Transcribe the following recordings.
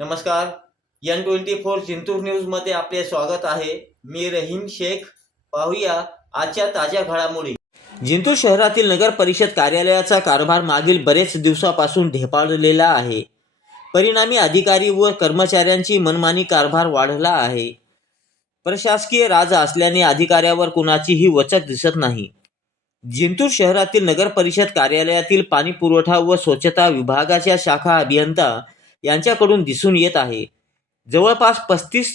नमस्कार. N twenty four Jintur न्यूजमध्ये आपले स्वागत आहे. मी रहीम शेख. पाहूया आजच्या ताज्या घडामोडी. जिंतूर शहरातील नगर परिषद कार्यालयाचा कारभार मागील बरेच दिवसापासून ढेपाळलेला आहे. परिणामी अधिकारी व कर्मचाऱ्यांची मनमानी कारभार वाढला आहे. प्रशासकीय राज असल्याने अधिकाऱ्यावर कुणाचीही वचक दिसत नाही. जिंतूर शहरातील नगर परिषद कार्यालयातील पाणी पुरवठा व स्वच्छता विभागाच्या शाखा अभियंता यांच्याकडून दिसून येत आहे. जवळपास पस्तीस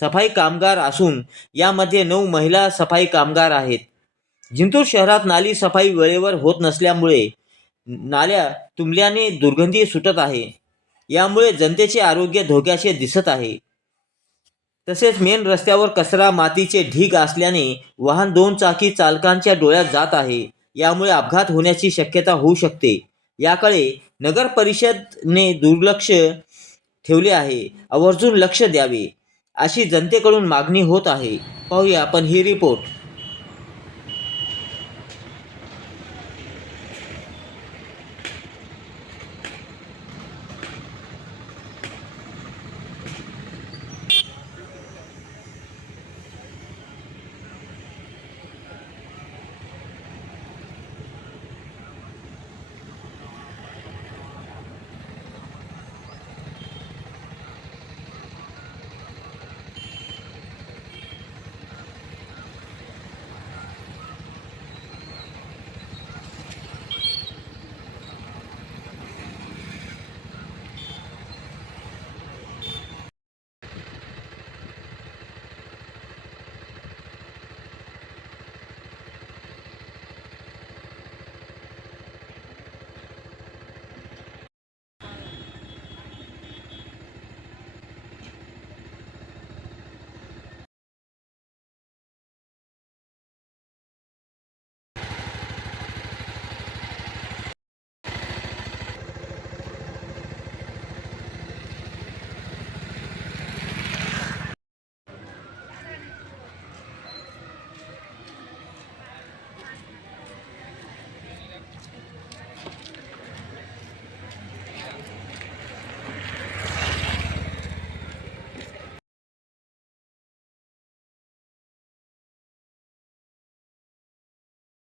सफाई कामगार असून यामध्ये नऊ महिला सफाई कामगार आहेत. जिंतूर शहरात नाली सफाई वेळेवर होत नसल्यामुळे नाल्या तुंबल्याने दुर्गंधी सुटत आहे. यामुळे जनतेचे आरोग्य धोक्याचे दिसत आहे. तसेच मेन रस्त्यावर कचरा मातीचे ढीग असल्याने वाहन दोन चाकी चालकांच्या डोळ्यात जात आहे. यामुळे अपघात होण्याची शक्यता होऊ शकते. याकडे नगर परिषदने दुर्लक्ष ठेवले आहे. आवर्जून लक्ष द्यावे अशी जनतेकडून मागणी होत आहे. पाहूया आपण ही रिपोर्ट